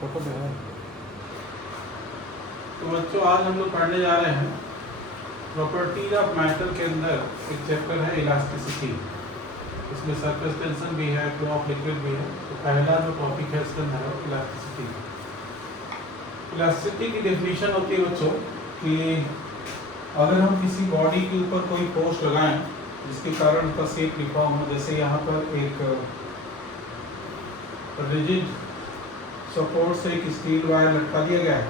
तो बच्चों आज हम लोग पढ़ने जा रहे हैं प्रॉपर्टीज ऑफ मैटर के अंदर एक चैप्टर है इलास्टिसिटी। इसमें सरफेस टेंशन भी है, फ्लो ऑफ लिक्विड भी है। तो पहला जो टॉपिक है इसके अंदर है इलास्टिसिटी। इलास्टिसिटी की डेफिनेशन होती है बच्चों कि अगर हम किसी बॉडी के ऊपर कोई फोर्स लगाएं जिसके कारण उसका शेप रिफॉर्म हो, जैसे यहाँ पर एक रिजिड सपोर्ट से एक स्टील वायर लटका दिया गया है,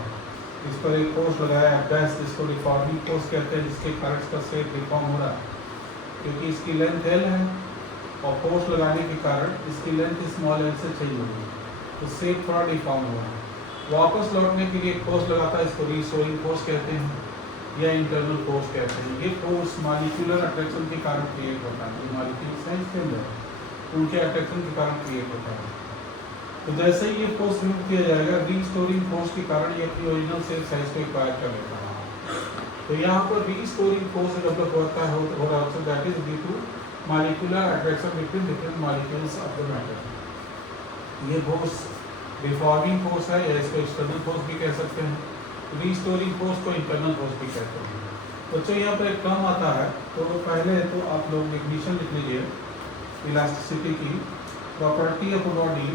इस पर एक फोर्स लगाया है डैश, जिसको रिफॉर्मिंग फोर्स कहते हैं, जिसके कारण इसका शेप रिफॉर्म हो रहा है क्योंकि इसकी लेंथ एल है और फोर्स लगाने के कारण इसकी लेंथ स्मॉल एल से चेंज हो गई, तो शेप थोड़ा डिफॉर्म हुआ है। वापस लौटने के लिए फोर्स लगाता है, इसको रीस्टोरिंग फोर्स कहते हैं या इंटरनल फोर्स कहते हैं। ये फोर्स मॉलिक्यूलर अट्रैक्शन के कारण क्रिएट होता है, मॉलिक्यूल्स हैं इसके अंदर, उनके अट्रैक्शन के कारण क्रिएट होता है। तो जैसे ही ये फोर्स रिमूव किया जाएगा, रीस्टोरिंग फोर्स के कारण ये अपनी ओरिजिनल शेप साइज को एक्वायर कर लेता है। तो यहाँ पर रीस्टोरिंग फोर्स डेवलप होता है हो रहा है, that is due to molecular attraction between different molecules of the matter. ये फोर्स रिफॉर्मिंग फोर्स है या इसको एक्सटर्नल फोर्स भी कह सकते हैं, रीस्टोरिंग फोर्स को इंटरनल फोर्स भी कहते हैं। बच्चों यहाँ पर एक टर्म आता है, तो पहले तो आप लोग डेफिनेशन लिख लीजिए इलास्टिसिटी की। Property of body,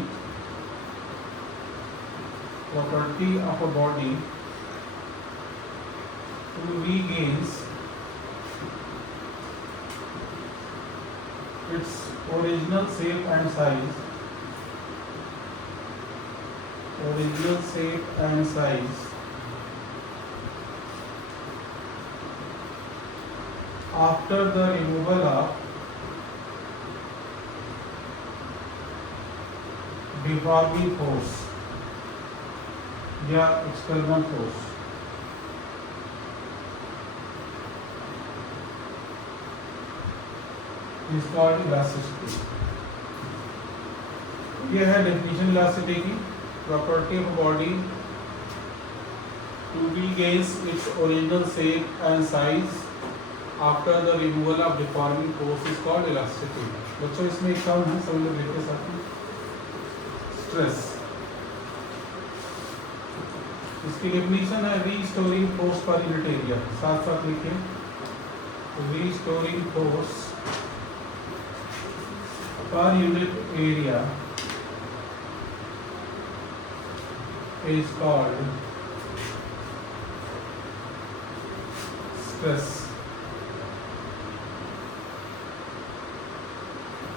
property of a body to regains its original shape and size, original shape and size after the removal of deforming force या external force. Is called elasticity. ये है definition elasticity की। Property of body to regains its original shape and size after the removal of deforming force is called elasticity। बच्चों इसमें एक term है, सब लोग लिखते साथ में, स्ट्रेस। इसकी डेफिनेशन है restoring force per unit area. साथ साथ लिखिए, restoring force per unit area is called stress.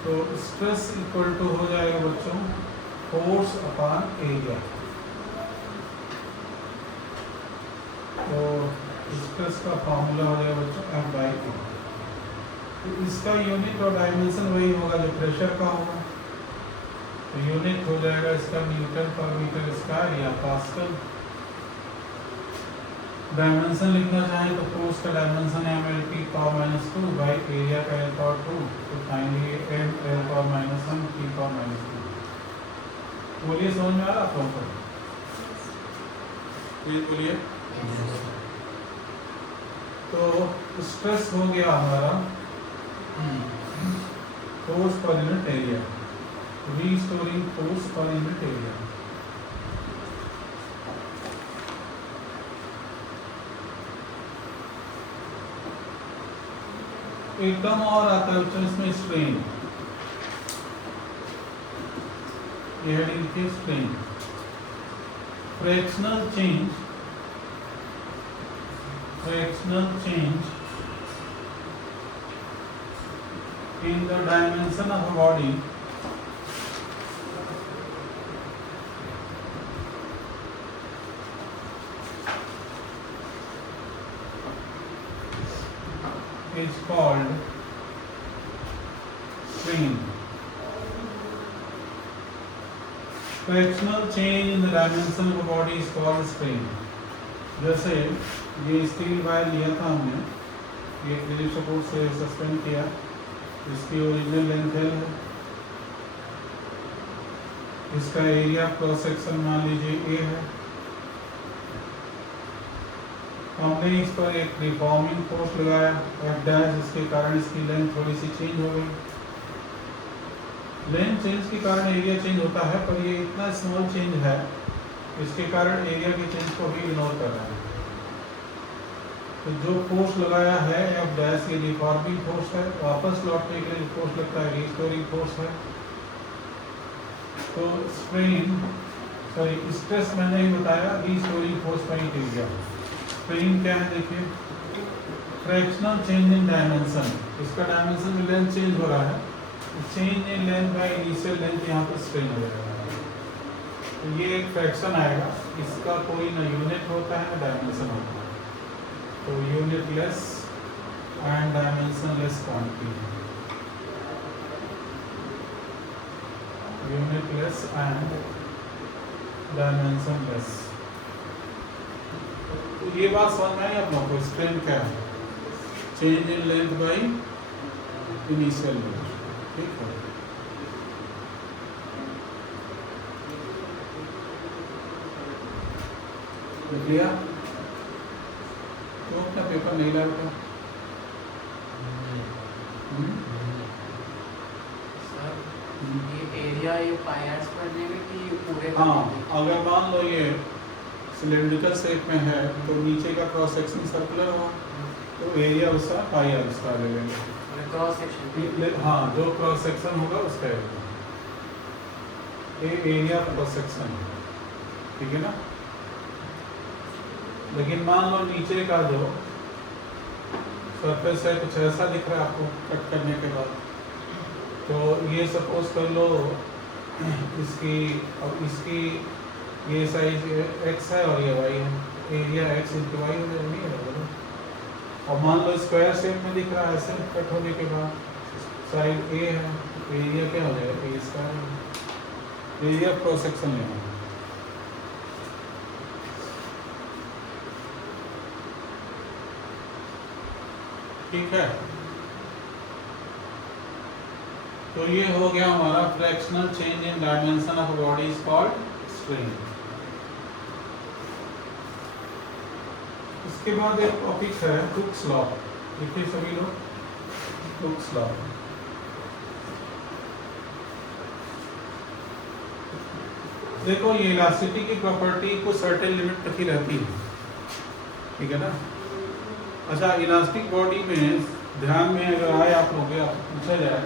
तो स्ट्रेस इक्वल टू हो जाएगा बच्चों फोर्स अपॉन एरिया। तो स्ट्रेस का फॉर्मूला हो जाएगा बच्चों F/A। तो इसका यूनिट और डायमेंशन वही होगा जो प्रेशर का होगा। तो यूनिट हो जाएगा इसका न्यूटन पर मीटर स्क्वायर या पास्कल। डायमेंशन लिखना चाहें तो फोर्स का डायमेंशन है mL/2 बाई एरिया का L/2। तो फाइनली mL/1 T/-2। बोलिए, समझ में आ रहा आपको? प्लीज बोलिए। तो स्ट्रेस हो गया हमारा force per unit area, restoring force per unit area. एक टर्म और आता है बच्चों इसमें, स्ट्रेन। ये हेडिंग लिखिए, strain. Fractional change in the dimension of a body is called strain। Fractional change in the dimension of a body is called strain। जैसे ये स्टील वायर लिया था हमने, ये रिजिड सपोर्ट से सस्पेंड किया, इसकी ओरिजिनल लेंथ है, इसका एरिया क्रॉस सेक्शन मान लीजिए A है। हमने इस पर एक रिफॉर्मिंग फोर्स लगाया F', जिसके कारण इसकी लेंथ थोड़ी सी चेंज हो गई। लेंथ चेंज के कारण एरिया चेंज होता है, पर ये इतना स्मॉल चेंज है इसके कारण एरिया के चेंज को भी इग्नोर कर रहा है। तो जो फोर्स लगाया है एफ डैश, ये डिफॉर्मिंग फोर्स है, वापस लौटने के लिए फोर्स लगता है रिस्टोरिंग फोर्स है। तो स्ट्रेस मैंने ही बताया, रिस्टोरिंग फोर्स का ही एरिया। स्ट्रेन क्या है देखिए, फ्रैक्शनल चेंज इन डायमेंशन, इसका डायमेंशन में लेंथ चेंज हो रहा है, change in length by initial length यहाँ पर स्ट्रेन हो जाएगा। तो ये एक फ्रैक्शन आएगा, इसका कोई ना यूनिट होता है ना डायमेंशन होता है, तो unitless and dimensionless quantity, unitless and dimensionless. तो ये बात समझ में आई आप लोगों को, स्ट्रेन क्या है, change in length by initial length, ठीक है। लिया तो अपना पेपर नहीं लाया था सर, ये एरिया ये पायर्स पढ़ने में कि पूरे? हाँ, अगर मान लो ये सिलेंड्रिकल शेप में है तो नीचे का क्रॉस सेक्शन सर्कुलर होगा, तो एरिया उसका पाई आर स्क्वायर ले लेंगे। क्रॉस सेक्शन, हाँ, जो क्रॉस सेक्शन होगा उसका एरिया क्रॉस सेक्शन, ठीक है ना। लेकिन मान लो नीचे का जो सरफेस है कुछ ऐसा दिख रहा है आपको कट करने के बाद, तो ये सपोज कर लो इसकी ये साइज x है और ये y है, एरिया x इंटू वाई नहीं है बराबर। और मान लो स्क्वायर शेप में दिख रहा है ऐसे कट होने के बाद, साइड a है, एरिया क्या हो जाएगा, a square, area cross section लेना। ठीक है, तो ये हो गया हमारा fractional change in dimension of body is called strain. इसके बाद एक टॉपिक है हुक्स लॉ, देखिए सभी लोग, हुक्स लॉ। देखो ये इलास्टिसिटी की प्रॉपर्टी को सर्टेन लिमिट तक ही रहती है, ठीक है ना। अच्छा, इलास्टिक बॉडी में ध्यान में अगर आए आप लोग, पूछा जाए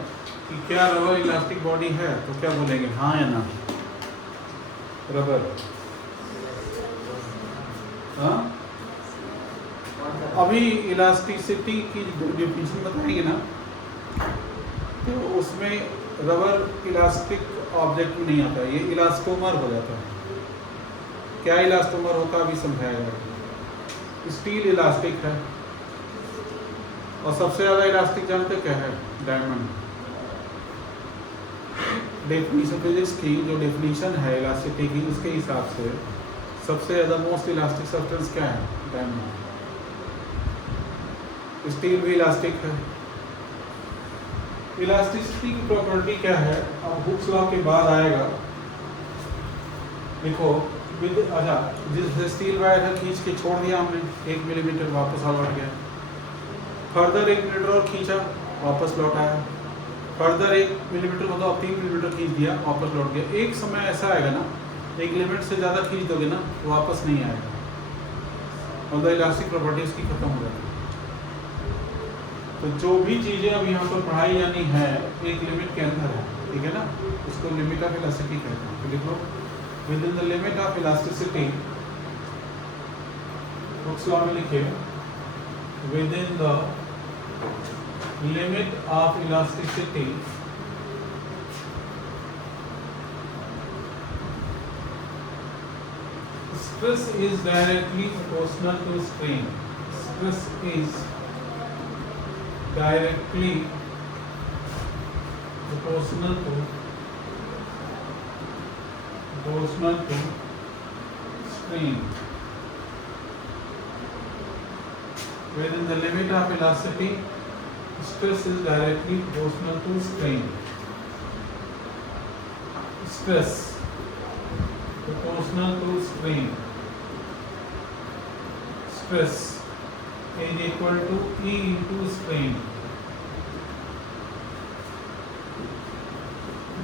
कि क्या रबर इलास्टिक बॉडी है, तो क्या बोलेंगे, हाँ या ना? रबर, हाँ। अभी इलास्टिसिटी की डिफिनेशन बताएंगे ना, तो उसमें रबर इलास्टिक ऑब्जेक्ट में नहीं आता, ये इलास्टोमर हो जाता है। क्या इलास्टोमर होता है अभी समझाएगा। स्टील इलास्टिक है, और सबसे ज़्यादा इलास्टिक जानते क्या है, डायमंड। डेफिनेशन फिजिक्स की जो डेफिनेशन है इलास्टिसिटी की, उसके हिसाब से सबसे ज़्यादा मोस्ट इलास्टिक सब्सटेंस क्या है, डायमंड। स्टील भी इलास्टिक है। इलास्टिसिटी की प्रॉपर्टी क्या है, अब हुक्स लॉ के बाद आएगा। देखो अच्छा, जिस स्टील वायर है खींच के छोड़ दिया हमने 1 मिलीमीटर, वापस लौट गया। फर्दर 1 मिलीमीटर और खींचा, वापस लौट आया। फर्दर 1 मिलीमीटर मतलब 3 मिलीमीटर खींच दिया, वापस लौट गया। एक समय ऐसा आएगा ना, एक लिमिट से ज़्यादा खींच दोगे ना, वापस नहीं आएगा, मतलब इलास्टिक प्रॉपर्टी उसकी खत्म हो जाएगी। तो जो भी चीज़ें अब यहाँ पर पढ़ाई यानी है एक लिमिट के अंदर है, ठीक है ना, उसको लिमिट ऑफ इलास्टिसिटी कहते हैं। तो लिख लो, within the limit of elasticity, Hooke's law में लिखिए, within the limit of elasticity stress is directly proportional to strain. Stress is directly proportional to strain. Within the limit of elasticity, stress is directly proportional to strain. Stress proportional to strain. Stress is equal to E into strain.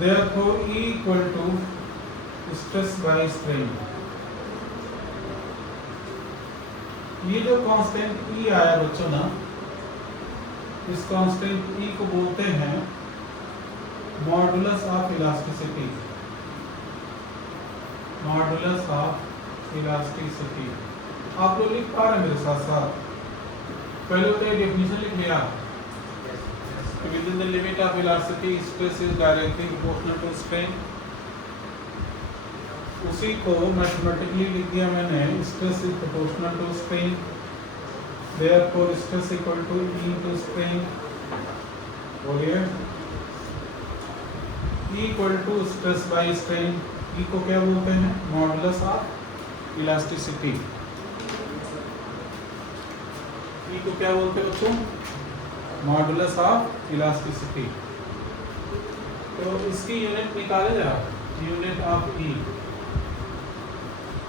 Therefore, E equal to stress by strain. ये जो constant ई आया बच्चों ना, इस constant ई को बोलते हैं modulus of elasticity. Modulus of elasticity आप लोग लिख पा रहे हैं मेरे साथ साथ? पहले तो ये डेफिनेशन लिख लिया, within the limit of elasticity stress is directly proportional to strain। उसी को मैथमेटिकली लिख दिया मैंने, stress is proportional to strain, therefore stress equal to E into strain। बोलिए, E equal to stress by strain। E को क्या बोलते हैं? Modulus of elasticity. E को क्या बोलते हैं बच्चों? Modulus of elasticity. तो इसकी यूनिट निकाले जा, यूनिट ऑफ ई।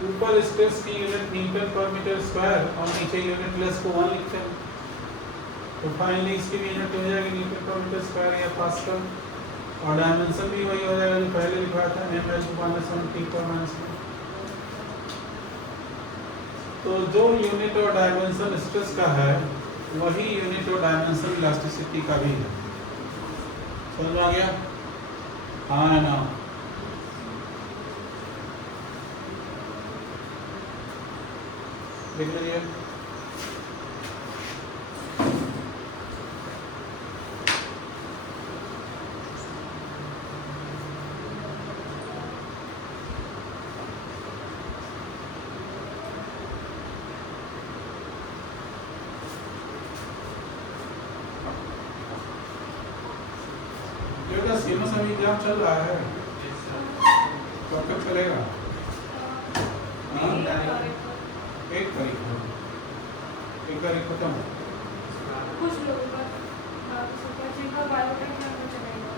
ऊपर स्ट्रेस की यूनिट न्यूटन पर मीटर स्क्वायर और नीचे यूनिट लेस को 1 लिखते हैं, तो फाइनली इसकी भी यूनिट हो जाएगी न्यूटन पर मीटर स्क्वायर या पास्कल, और डायमेंशन भी वही हो जाएगा जो पहले लिखा था, ml/1 तो जो यूनिट और डायमेंशन स्ट्रेस का है वही यूनिट और डायमेंशन इलास्टिसिटी का भी है। समझ में आ गया? हाँ है ना? देख लीजिए, सीएमएस अभी एग्जाम चल रहा है, कब तक चलेगा? एक तारीख खत्म। कुछ लोगों का बायोटेक में चलेगा।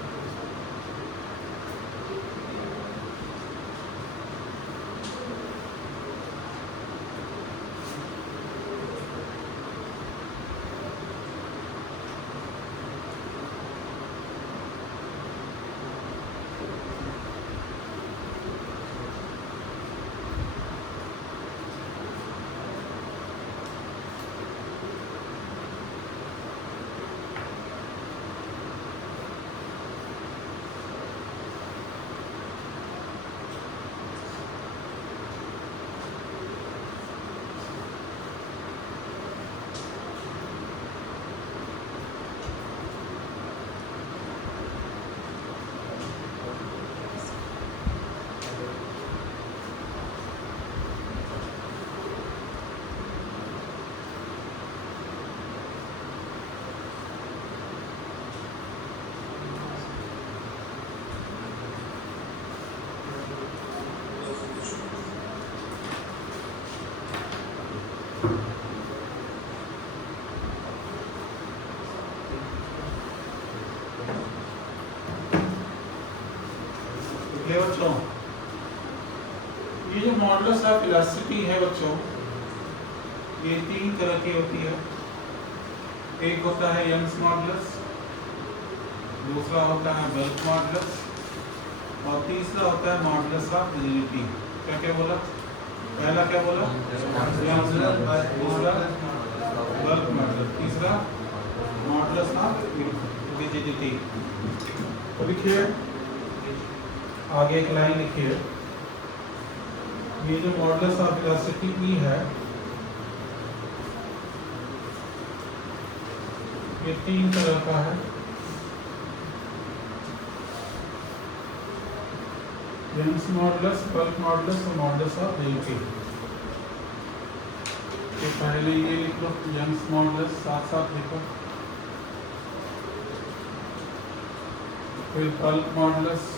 बच्चों, ये जो मॉडुलस ऑफ इलास्टिसिटी है बच्चों, ये 3 तरह की होती है। एक होता है यंग्स मॉडुलस, दूसरा होता है बल्क मॉडुलस, और तीसरा होता है मॉडुलस ऑफ रिजिडिटी। क्या क्या बोला? पहला क्या बोला? यंग्स मॉडुलस, दूसरा बल्क मॉडुलस, तीसरा मॉडुलस ऑफ रिजिडिटी। तो लिखिए आगे एक लाइन लिखिए, ये जो मॉडुलस ऑफ इलास्टिसिटी ई है, ये 3 तरह का है। यंग्स मॉडुलस, बल्क मॉडुलस और मॉडुलस ऑफ रिजिडिटी। तो पहले ये लिख लो यंग्स मॉडुलस, साथ साथ लिखो, फिर bulk modulus,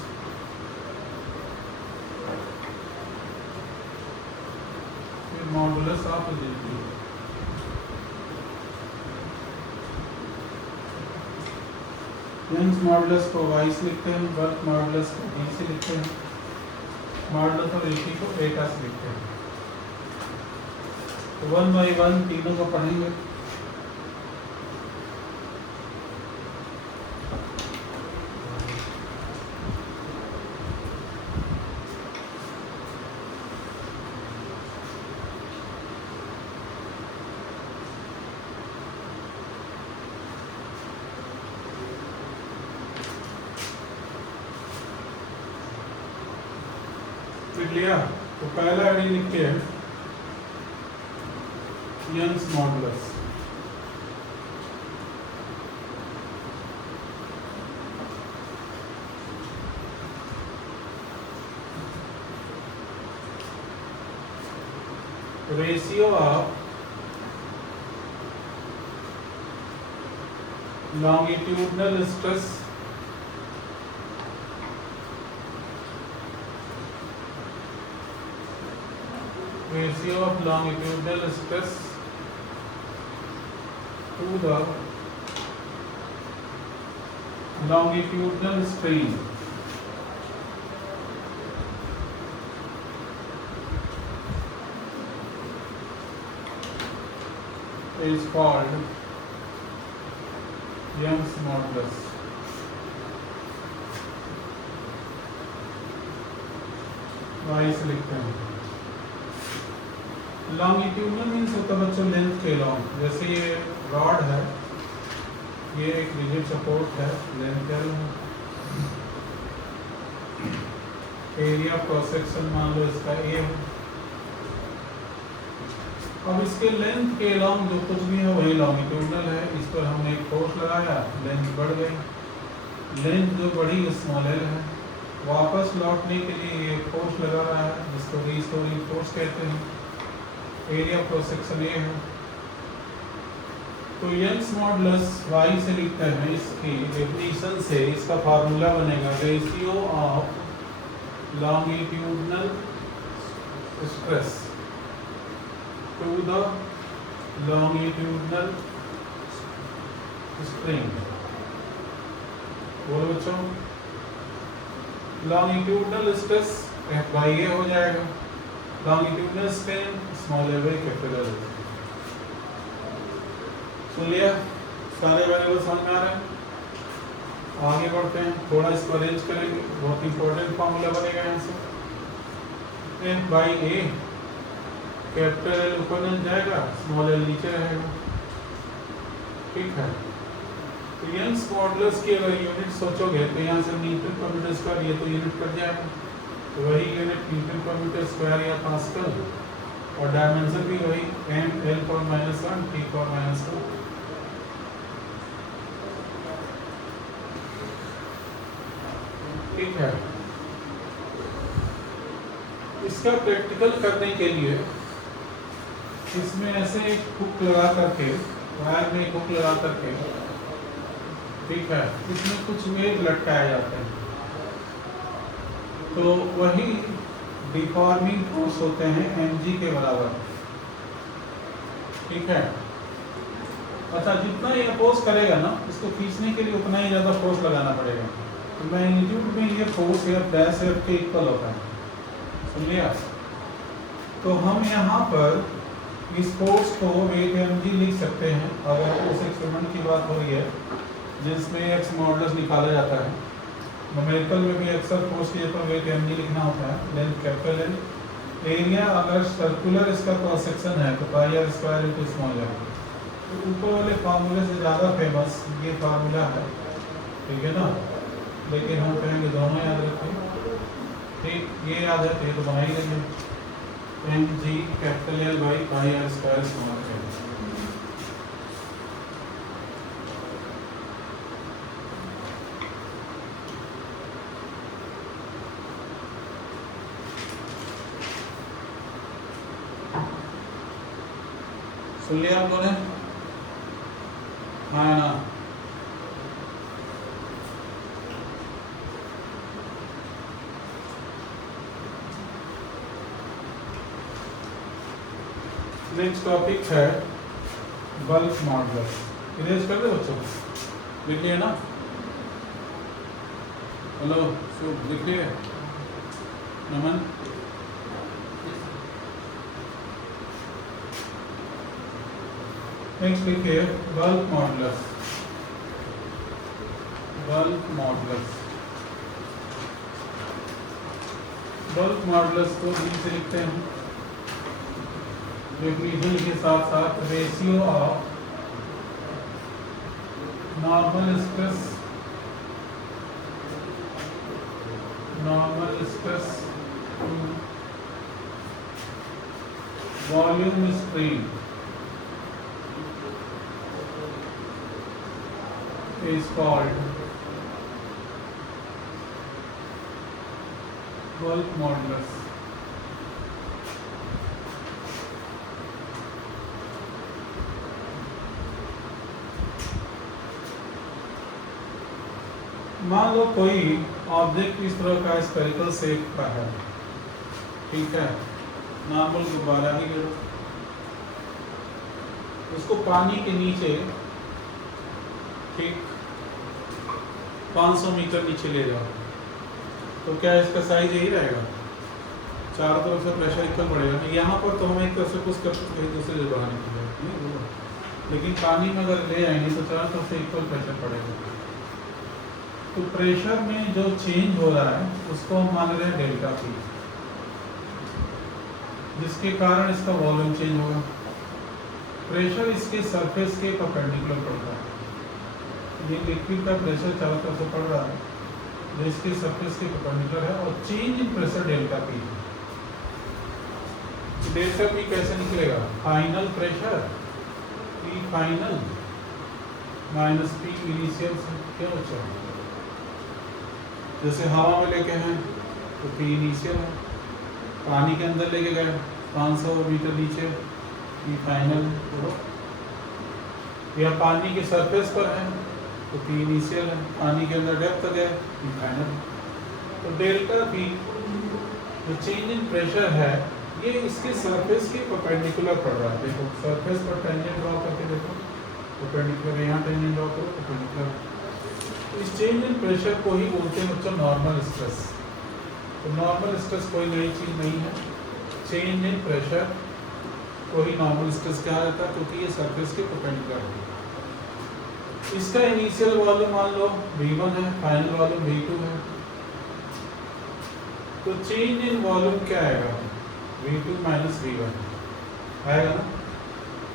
modulus of rigidity. Young's modulus को y से लिखते हैं, बल्क मॉडुलस को b से लिखते हैं, मॉडुलस ऑफ रिजिडिटी को एटा से लिखते हैं। तो 1 by 1 तीनों को पढ़ेंगे। लिया तो पहला एडी लिखते हैं Young's modulus. Ratio of longitudinal stress to the longitudinal strain is called Young's modulus। Y से लिखते हैं। लॉन्गिट्यूडनल मीन्स होता है बच्चों लेंथ के लॉन्ग, जैसे ये रॉड है, ये एक रिजिड सपोर्ट है, लेंथ एल है, एरिया क्रॉस सेक्शन मान लो इसका ए है। अब इसके लेंथ के लॉन्ग जो कुछ भी है वही लॉन्गिट्यूडनल है। इस पर हमने एक फोर्स लगाया, लेंथ बढ़ गई, लेंथ जो बढ़ी स्मॉल एल है। वापस लौटने के लिए ये फोर्स लगा रहा है जिसको रीस्टोरिंग फोर्स कहते हैं। एरिया क्रॉस सेक्शन ए है। तो यंग्स मॉडुलस वाई से लिखते हैं, इसकी डेफिनेशन से इसका फार्मूला बनेगा ratio of longitudinal stress to the longitudinal strain। बोलो बच्चों, longitudinal stress F by A हो जाएगा, longitudinal strain small a by capital A. सुन लिया, सारे वेरिएबल समझ में आ रहे हैं। आगे बढ़ते हैं, थोड़ा इसको अरेंज करेंगे, बहुत इंपॉर्टेंट फॉर्मूला बनेगा यहाँ से। F by A, capital L ऊपर नहीं जाएगा, स्मॉल एल नीचे रहेगा, ठीक है। तो यंग्स मॉडुलस की अगर यूनिट सोचोगे तो यहाँ से न्यूटन पर मीटर स्क्वायर, ये तो यूनिट कट जाएगा, तो वही यूनिट न्यूटन पर मीटर स्क्वायर या पास्कल, और डायमेंशन भी वही एम एल पर -1 टी पर -1। ठीक है। इसका प्रैक्टिकल करने के लिए इसमें ऐसे एक हुक लगा करके, वायर में एक हुक लगा करके, ठीक है, इसमें कुछ वेव लटकाए जाते हैं, तो वही डिफॉर्मिंग फोर्स होते हैं mg के बराबर, ठीक है। अच्छा, जितना ये अपोज करेगा ना, इसको खींचने के लिए उतना ही ज़्यादा फोर्स लगाना पड़ेगा। तो मैग्नीट्यूड में ये फोर्स F डैश F के इक्वल होता है, सुन लिया। तो हम यहाँ पर इस फोर्स को वेट mg लिख सकते हैं अगर उस एक्सपेरिमेंट की बात हो रही है जिसमें एक्स मॉडुलस निकाला जाता है। न्यूमेरिकल में भी अक्सर फोर्स के ऊपर वेट mg लिखना होता है, लेंथ कैपिटल एल। एरिया अगर सर्कुलर इसका क्रॉस सेक्शन है तो pi r square into small L. तो ऊपर वाले फार्मूले से ज़्यादा फेमस ये फार्मूला है, ठीक है ना, लेकिन हम कहेंगे दोनों याद रखें, ठीक। ये याद है तो ये तो बना ही लेंगे, mg capital L by pi r square small l. सुन लिया आप लोगों ने? हाँ ना? नेक्स्ट टॉपिक है बल्क मॉडुलस। इरेज कर दे बच्चों, लिख लिया ना? हेलो शुभ, लिख लिया? नमन नेक्स्ट लिखिए bulk modulus. Bulk modulus, bulk modulus को बी से लिखते हैं, डेफिनेशन के साथ साथ ratio of normal stress to volume strain is called bulk modulus. मान लो कोई ऑब्जेक्ट इस तरह का स्फेरिकल शेप का है, ठीक है, नॉर्मल गुब्बारा ही गिरो, उसको पानी के नीचे ठीक 500 मीटर नीचे ले जाओ, तो क्या इसका साइज यही रहेगा? चारों तरफ से प्रेशर इक्वल पड़ेगा ना। यहाँ पर तो हम एक तरफ से पुश करते कहीं दूसरे जगह बढ़ाने की जरूरत नहीं होगा, लेकिन पानी में अगर ले आएंगे तो चारों तरफ से इक्वल प्रेशर पड़ेगा। तो प्रेशर में जो चेंज हो रहा है उसको हम मान रहे हैं डेल्टा पी, जिसके कारण इसका वॉल्यूम चेंज होगा। प्रेशर इसके सरफेस के परपेंडिकुलर पड़ रहा है, ये लिक्विड का प्रेशर चारों तरफ से पड़ रहा है जो इसके सरफेस के परपेंडिकुलर है, और change in pressure delta P. Delta P कैसे निकलेगा? Final pressure P final minus P initial से क्या बचा? जैसे हवा में लेके हैं तो पी इनिशियल है, पानी के अंदर लेके गए 500 मीटर नीचे पी फाइनल, या पानी के सरफेस पर है तो पी इनिशियल है, पानी के अंदर डेप्थ गए पी फाइनल। तो डेल्टा पी जो चेंज इन प्रेशर है ये इसके सरफेस के परपेंडिकुलर पड़ रहा है। देखो सरफेस पर टेंजेंट ड्रॉ करके देखो, परपेंडिकुलर, यहाँ टेंजेंट ड्रॉ करो परपेंडिकुलर। इस चेंज इन प्रेशर को ही बोलते हैं बच्चों नॉर्मल स्ट्रेस। तो नॉर्मल स्ट्रेस कोई नई चीज़ नहीं है, चेंज इन प्रेशर को ही नॉर्मल स्ट्रेस कहा जाता है, क्योंकि ये सरफेस के परपेंडिकुलर है। इसका इनिशियल वॉल्यूम मान लो V1 है, फाइनल वॉल्यूम V2 है, तो चेंज इन वॉल्यूम क्या आएगा? V2 माइनस V1 आएगा ना,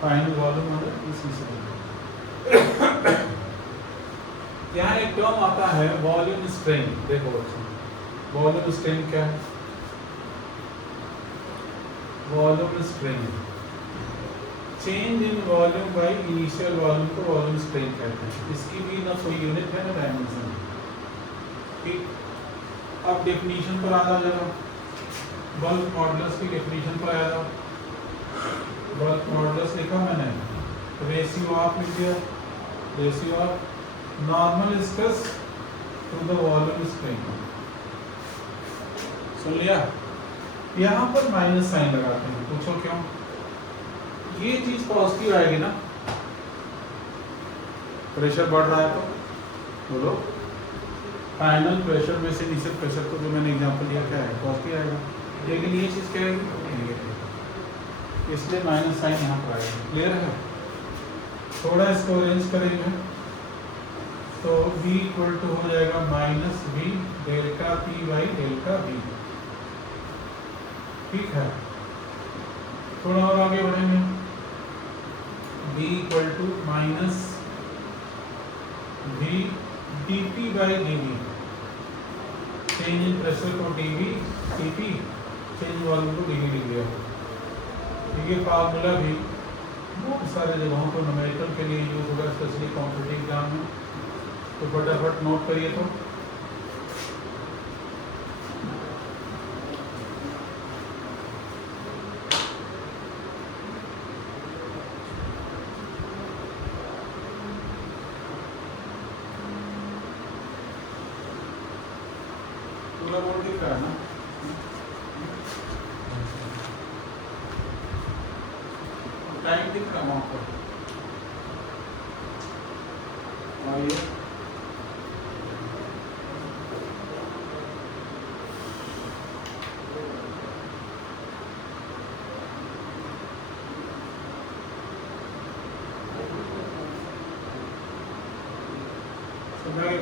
फाइनल वॉल्यूम आएगा इसी से। यहाँ एक टर्म आता है वॉल्यूम स्ट्रेन। देखो बच्चों, वॉल्यूम स्ट्रेन क्या है? Volume strain change in volume by initial volume को वॉल्यूम स्ट्रेन कहते हैं। इसकी भी ना कोई यूनिट है ना डायमेंशन। ठीक, अब डेफिनेशन पर आ जाएगा, बल्क मॉडुलस की डेफिनेशन पर आ जाओ। बल्क मॉडुलस लिखा मैंने, रेशियो ऑफ लिख दिया, ratio of normal stress to the volume strain. सुन लिया? यहाँ पर माइनस साइन लगाते हैं, पूछो क्यों? ये चीज पॉजिटिव आएगी ना, प्रेशर बढ़ रहा है तो बोलो फाइनल प्रेशर में से इनिशियल प्रेशर को जो मैंने एग्जांपल दिया क्या है? पॉजिटिव आएगा, लेकिन ये चीज क्या आएगी? नेगेटिव, इसलिए माइनस साइन यहाँ पर आएगा। क्लियर है? थोड़ा इसको अरेंज करेंगे तो V इक्वल टू हो जाएगा minus V delta P by delta V। ठीक है, थोड़ा और आगे बढ़ेंगे, V equal to minus V dP by dV, change in pressure को dV dP, चेंज वॉल्यूम को dV लिख दिया। ये फार्मूला भी बहुत सारे जगहों पर न्यूमेरिकल के लिए यूज होगा, स्पेशली कॉम्पिटिटिव एग्जाम में, तो फटाफट नोट करिए। तो पूरा बोर्ड दिख रहा है ना? टाइम दिख रहा है वहाँ पर? आइए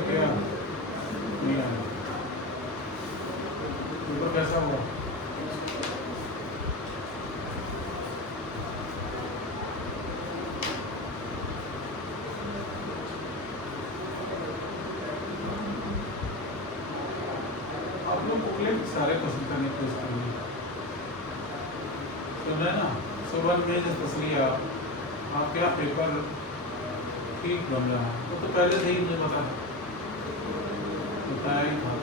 क्या नहीं आया, तो कैसा हुआ? आप लोग सारे पसंद करने की कोशिश करेंगे, सुन रहे ना? सुबह में स्पेशली आप क्या पेपर ठीक बन रहा है वो तो पहले से ही मुझे बताया ही था।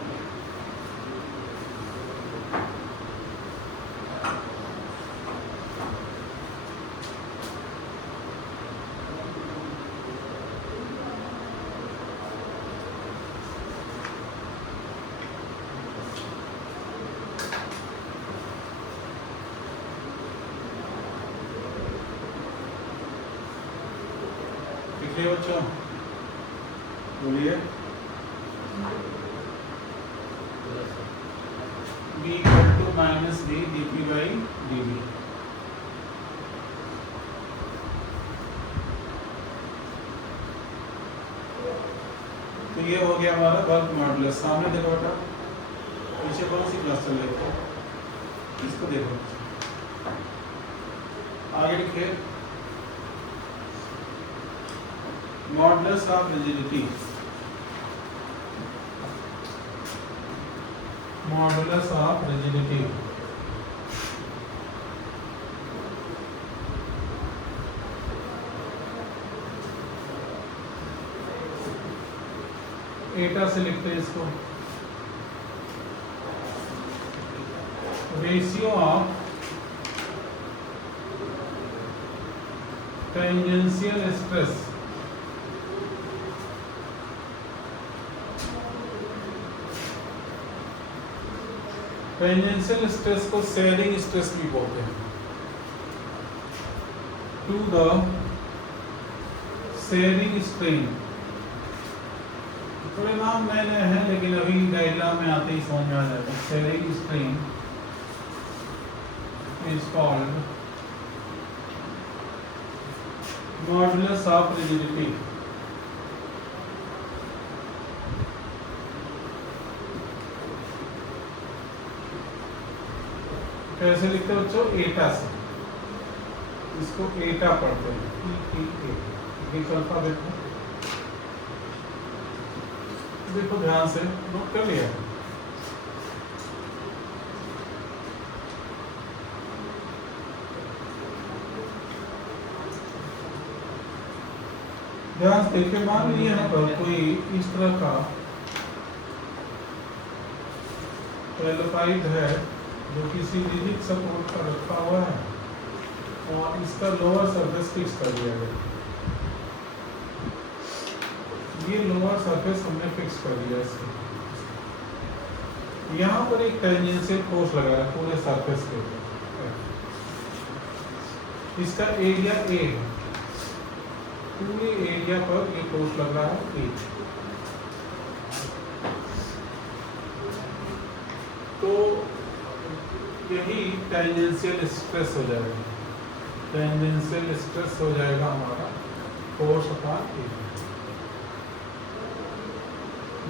लिखिए बच्चों, बोलिए। b equal to minus D dp by dv। तो ये हो गया हमारा बल्क मॉडुलस। सामने देखो बेटा, पीछे कौन सी क्लास चल रही है इसको देखो, आगे लिखिए modulus of rigidity. Modulus of rigidity एटा से लिखते हैं इसको, ratio of tangential stress tangential stress को शेयरिंग स्ट्रेस भी बोलते हैं, टू द शेयरिंग स्ट्रेन। थोड़े नाम नए नए हैं लेकिन अभी डायग्राम में आते ही समझ में आ जाएगा। Sharing strain is called modulus of rigidity. कैसे लिखते हो बच्चों? एटा से, इसको एटा पढ़ते हैं। अल्फाबेट में देखो ध्यान से, नोट कर लिया? ध्यान से देखिए, मान लीजिए यहाँ पर कोई इस तरह का एल्फाइड है जो किसी रिजिड सपोर्ट पर रखा हुआ है और इसका लोअर सरफेस फिक्स कर दिया गया। ये लोअर सरफेस हमने फिक्स कर दिया इसके। यहाँ पर एक टेंजेंशियल फोर्स लगा है पूरे सरफेस के ऊपर। इसका एरिया ए है, पूरे एरिया पर ये फोर्स लग रहा है ए। तो यही टेंजेंशियल स्ट्रेस हो जाएगा। टेंजेंशियल स्ट्रेस हो जाएगा हमारा फोर्स अपॉन ए।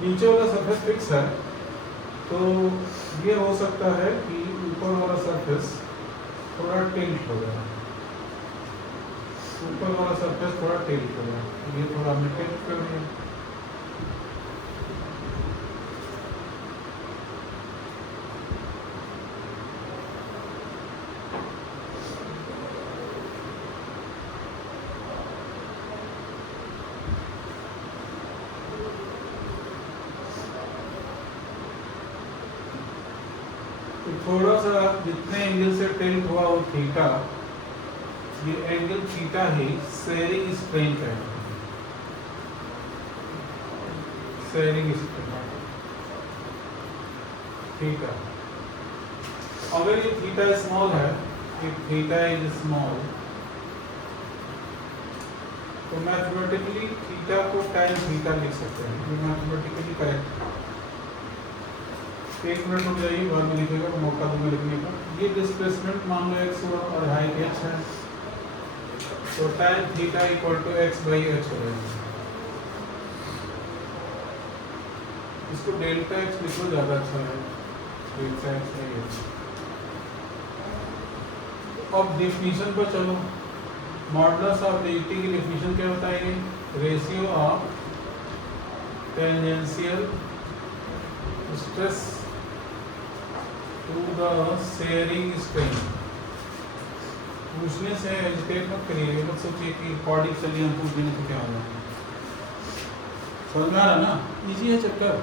नीचे वाला सरफेस फिक्स है तो ये हो सकता है कि ऊपर वाला सरफेस थोड़ा टिल्ट हो जाए, ऊपर वाला सरफेस थोड़ा टिल्ट हो जाए। ये थोड़ा हमने टिल्ट कर दिया। थोड़ा सा जितने एंगल से टिल्ट हुआ वो थीटा, ये एंगल थीटा ही शेयरिंग स्ट्रेन का है। Sharing strain theta. अगर ये थीटा स्मॉल है, if theta is small, तो मैथमेटिकली थीटा को tan थीटा लिख सकते हैं। ये मैथमेटिकली करेक्ट। एक मिनट रुक जाइए, बाद में लिखेगा, मौका दूंगा लिखने का। ये डिस्प्लेसमेंट मान लो x हुआ और हाइट h है, तो tan theta equal to x by h हो जाएगा। इसको डेल्टा x लिखो, ज़्यादा अच्छा है। Delta x by h। अब डेफिनेशन पर चलो। मॉडुलस ऑफ रिजिडिटी की डेफिनेशन क्या बताएंगे? Ratio of tangential stress to the shearing strain. पूछने से हेजिटेट मत करिए, ये मत सोचिए कि रिकॉर्डिंग चलिए हम पूछ देंगे तो क्या होगा। समझ में आ रहा ना? इजी है चैप्टर,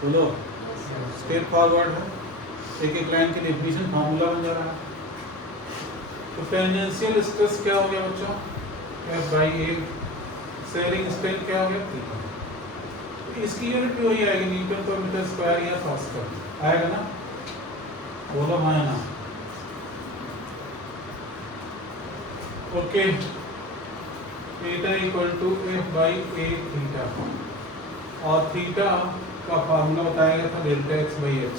बोलो स्टेप फॉरवर्ड है, एक एक लाइन की डेफिनेशन फार्मूला बन जा रहा है। तो टेंजेंशियल स्ट्रेस क्या हो गया बच्चों? F/A। सेयरिंग स्ट्रेन क्या हो गया? थीटा। इसकी यूनिट भी वही आएगी, न्यूटन पर मीटर स्क्वायर या पास्कल आएगा ना? बोलो हाँ या ना? Okay, theta equal to F/A theta, और थीटा का फार्मूला बताया गया था डेल्टा x/h।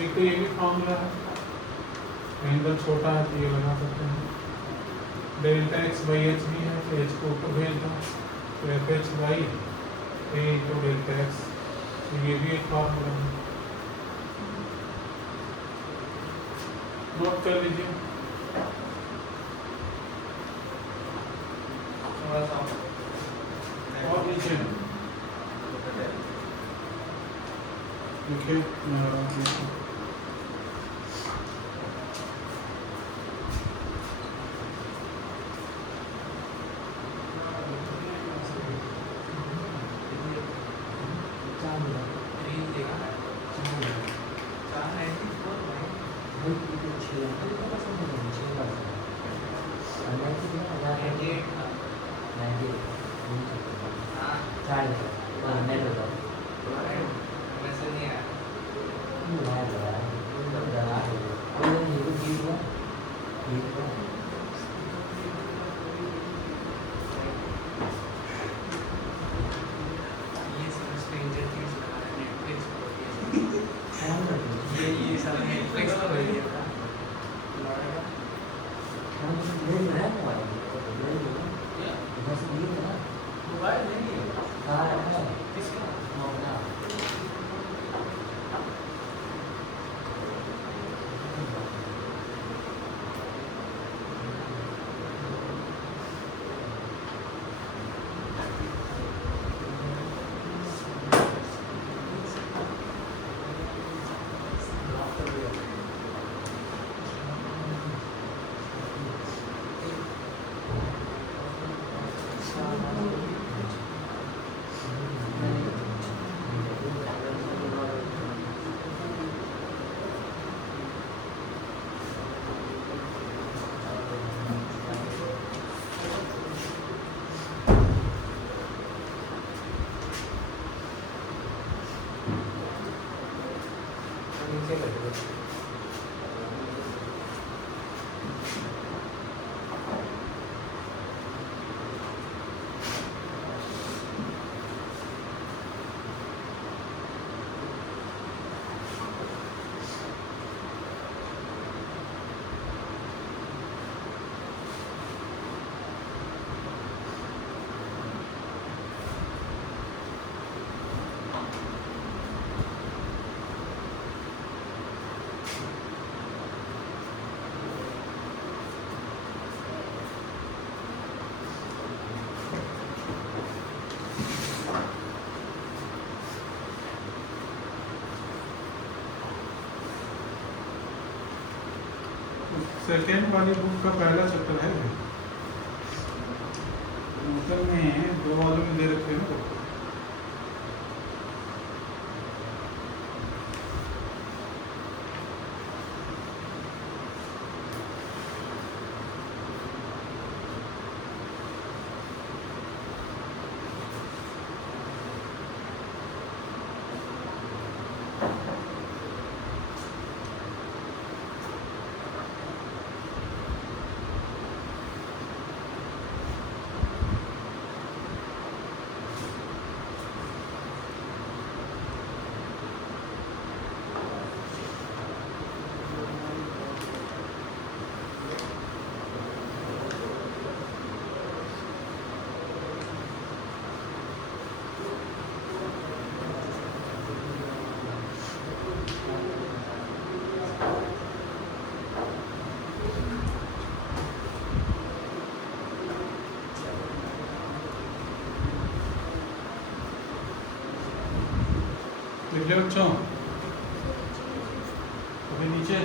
एक तो ये भी फार्मूला है, एंगल छोटा है तो ये लगा सकते हैं। डेल्टा x/h भी है तो h को ऊपर भेज दो, तो FH/A इंटू डेल्टा x, तो ये भी एक फार्मूला है, नोट कर लीजिए। और नीचे देखिए, सेकेंड वाली बुक का पहला चैप्टर है, मतलब में 2 वॉल्यूम दे रखे हैं ना। लिख लिया बच्चों, अभी नीचे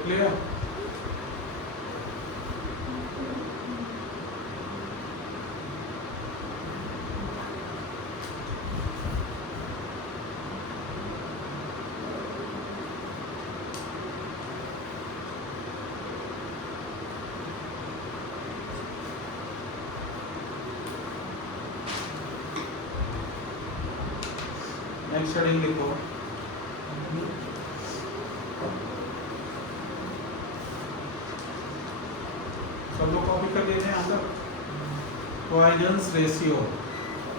तो क्लियर? नेक्स्ट हेडिंग लिखो, सब लोग कॉपी कर लेते हैं यहाँ तक। Poisons ratio,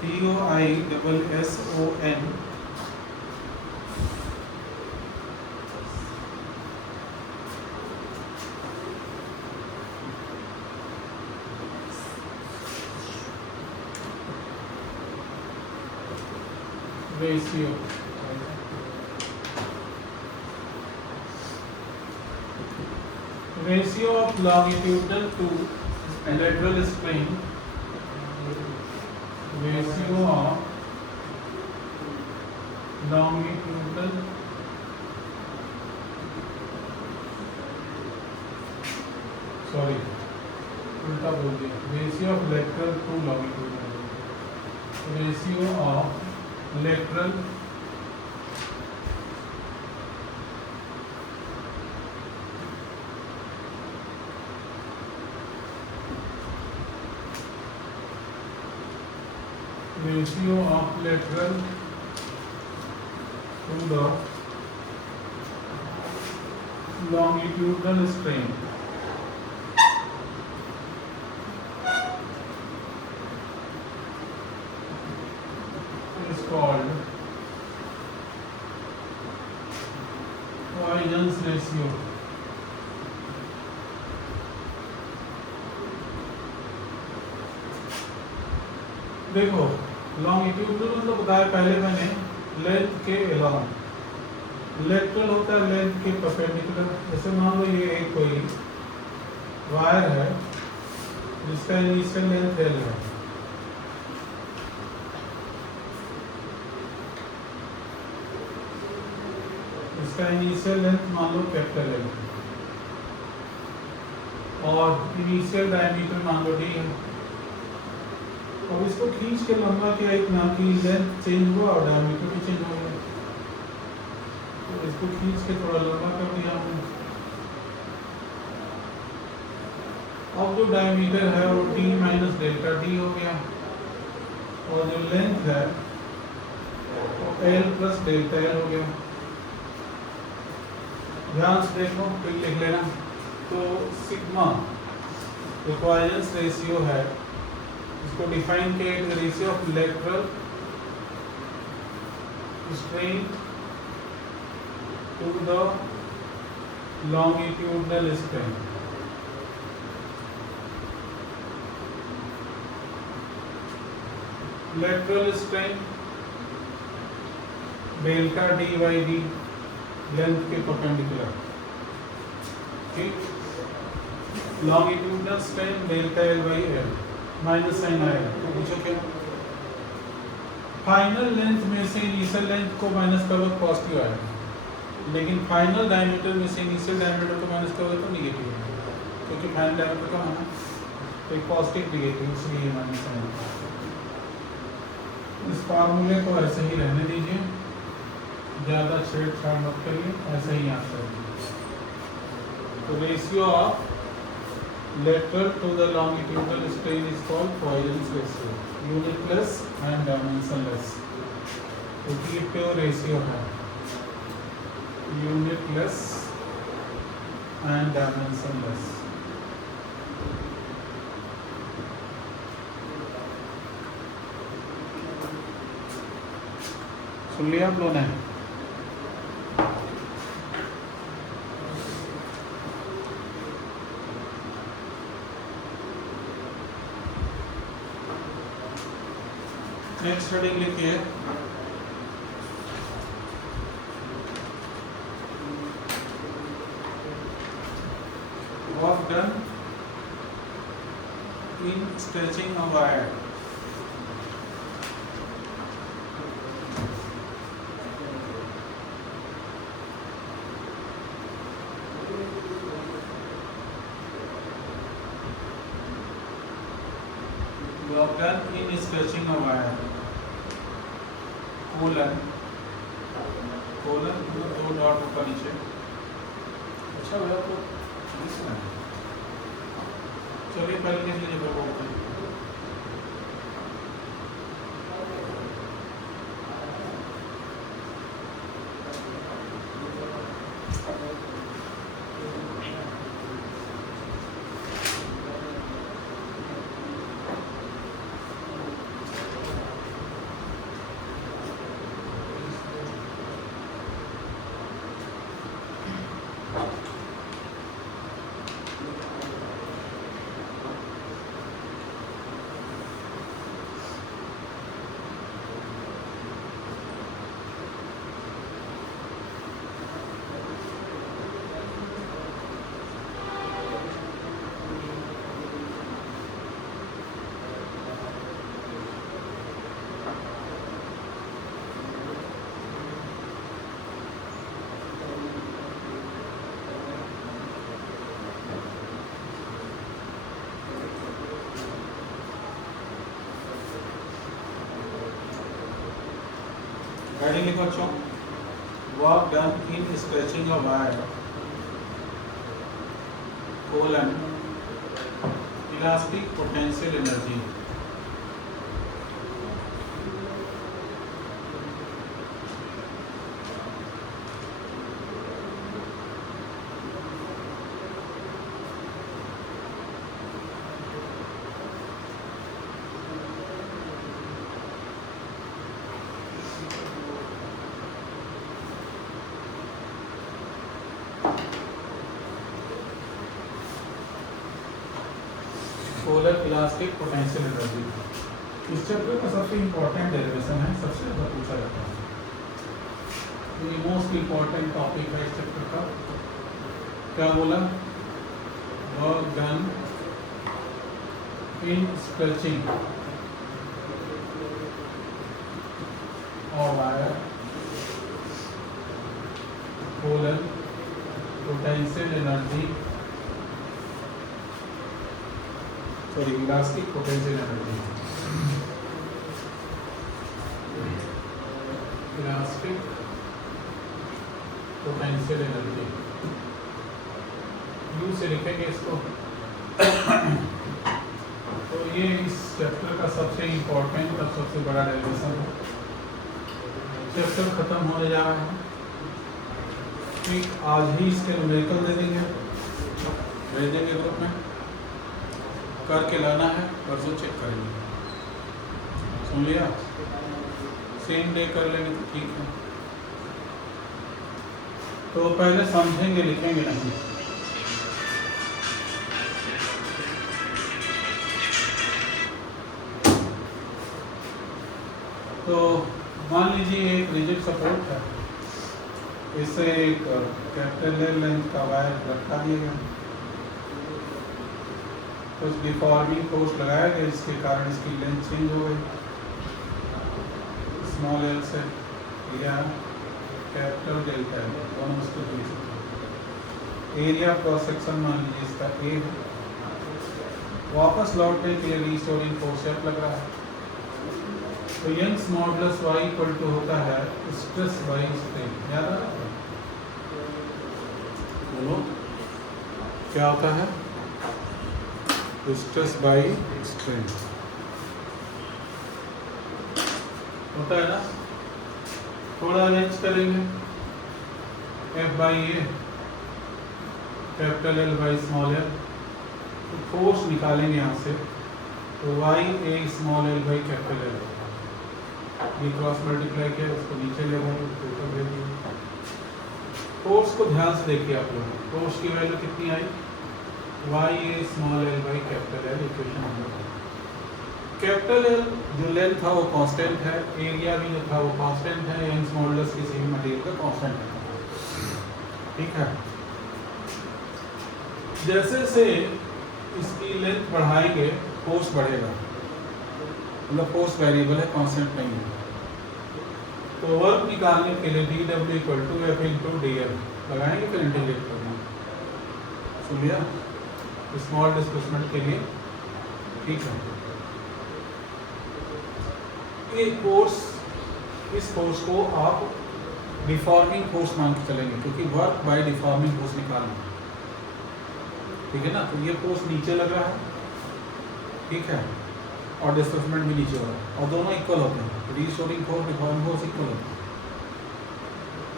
POISSON ratio ratio of longitudinal to lateral strain, ratio of longitudinal sorry उल्टा बोल दिया, ratio of lateral to longitudinal, ratio of lateral ratio of lateral to the longitudinal strain is called Poisson's ratio. देखो longitudinal मतलब बताया पहले मैंने, length के along, lateral होता है लेंथ के परपेंडिकुलर। जैसे मान लो ये एक कोई वायर है जिसका इनिशियल लेंथ L है, इसका इनिशियल लेंथ मान लो कैपिटल L और इनिशियल डायमीटर मान लो D है। अब इसको खींच के लंबा किया इतना कि लेंथ चेंज हुआ और डायमीटर भी चेंज हो गया, तो इसको खींच के थोड़ा लंबा कर दिया हमने। अब जो डायमीटर है वो d माइनस डेल्टा d हो गया और जो लेंथ है वो L प्लस डेल्टा L हो गया। ध्यान से देखो फिर लिख लेना। तो सिग्मा पॉइजन्स रेशियो है, इसको डिफाइन किया है ratio of lateral strain to the longitudinal strain. Lateral strain delta D by D length के परपेंडिकुलर, ठीक। Longitudinal strain delta L by L, minus sign आएगा तो पूछो क्या। फाइनल लेंथ में से इनिशियल लेंथ को माइनस करो तो पॉजिटिव आएगा, लेकिन फाइनल डायमीटर में से इनिशियल डायमीटर को माइनस करोगे तो निगेटिव आएगा, क्योंकि फाइनल डायमीटर कम है ना, तो एक पॉजिटिव निगेटिव इसलिए माइनस साइन। इस फार्मूले को ऐसे ही रहने दीजिए, ज़्यादा छेड़छाड़ मत करिए, ऐसे ही याद कर दीजिए। तो ratio of lateral to the longitudinal strain is called Poisson's ratio, unitless and dimensionless। क्योंकि ये प्योर रेशियो है, unitless and dimensionless। सुन लिया आप लोगों ने? नेक्स्ट हेडिंग लिखिए, work done in stretching a wire. Done in stretching a wire colon colon 2 dot ऊपर नीचे। अच्छा भैया तो चलिए पहले लिख लीजिए फिर वो बताइए। हेडिंग लिखो बच्चों, work done in stretching a wire colon elastic potential energy. Solar elastic potential energy इस चैप्टर का सबसे इम्पोर्टेंट डेरिवेशन है, सबसे ज़्यादा पूछा जाता है। ये मोस्ट इम्पोर्टेंट टॉपिक है इस चैप्टर का। क्या बोला? वर्क डन इन स्ट्रेचिंग और wire colon potential energy sorry elastic potential energy elastic potential energy you से लिखेंगे इसको। तो ये इस चैप्टर का सबसे इम्पोर्टेंट और सबसे बड़ा डेरिवेशन है। चैप्टर खत्म होने जा रहा है, ठीक आज ही इसके न्यूमेरिकल दे देंगे, भेज देंगे ग्रुप में, करके लाना है, परसों चेक करेंगे। सुन लिया? सेम डे कर लेंगे तो ठीक है। तो पहले समझेंगे, लिखेंगे नहीं। तो मान लीजिए एक रिजिड सपोर्ट है, इसे एक कैपिटल एल लेंथ का वायर रखा दिया गया, कुछ डिफॉर्मिंग फोर्स लगाया गया जिसके कारण इसकी लेंथ चेंज हो गई, स्मॉल एल से या कैपिटल डेल्टा एल, दोनों उसको ले सकते। एरिया क्रॉस सेक्शन मान लीजिए इसका ए है, वापस लौटने के लिए रीस्टोरिंग फोर्स एफ लग रहा है। तो Young's modulus y equal to होता है स्ट्रेस बाई स्ट्रेन। याद आ रहा है? बोलो क्या होता है? स्ट्रेस बाई स्ट्रेन होता है ना। थोड़ा नेक्स्ट करेंगे, F by A capital L by small L, तो फोर्स निकालेंगे यहाँ से, तो Y A small L by capital L, ये क्रॉस मल्टीप्लाई किया, उसको नीचे ले गए, ऊपर ले दिए। फोर्स को ध्यान से देखिए आप लोग, फोर्स की वैल्यू कितनी आई? Y A small L by capital L, equation number. Capital L जो लेंथ था वो कांस्टेंट है, एरिया भी जो था वो कांस्टेंट है, यंग्स मॉडुलस किसी भी मटेरियल का कांस्टेंट है, ठीक है। जैसे से इसकी लेंथ बढ़ाएंगे फोर्स बढ़ेगा, मतलब फोर्स वेरिएबल है, कांस्टेंट नहीं है। तो वर्क निकालने के लिए D W equal to F into D L लगाएंगे, फिर इंटीग्रेट करना। सुन लिया? स्मॉल डिस्प्लेसमेंट के लिए, ठीक है। ये कोर्स, इस कोर्स को आप डिफॉर्मिंग फोर्स मान के चलेंगे, क्योंकि वर्क बाय डिफॉर्मिंग फोर्स निकालना, ठीक है ना। तो ये फोर्स नीचे लग रहा है, ठीक है, और डिस्प्लेसमेंट भी नीचे हो रहा है, और दोनों इक्वल होते हैं। Restoring force, deforming force equal होते हैं।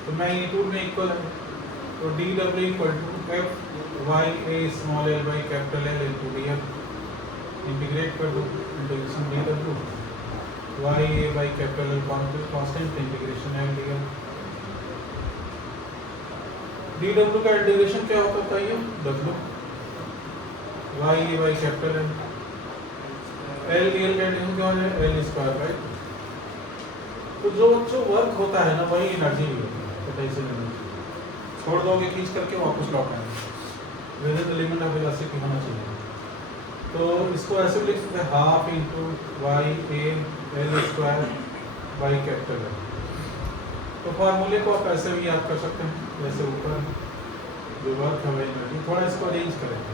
तो मैग्नीट्यूड में इक्वल है, तो D W equal to F Y A small L by capital L into D F, integrate कर दो, integration D W Y A by capital L constant integration L D F. D W का integration क्या होता है, ये W Y A by capital L, L D L का integration क्या हो जाएगा, एल स्क्वायर, राइट। तो जो वर्क होता है ना, वही एनर्जी भी होती है, पोटेंशियल एनर्जी। छोड़ दोगे खींच करके, वापस लौट आएंगे, with the limit of velocity होना चाहिए। तो इसको ऐसे लिख सकते हैं, half into Y A L square by capital L. तो फार्मूले को आप ऐसे भी याद कर सकते हैं, जैसे ऊपर जो वर्क है वही एनर्जी। थोड़ा इसको अरेंज करेंगे,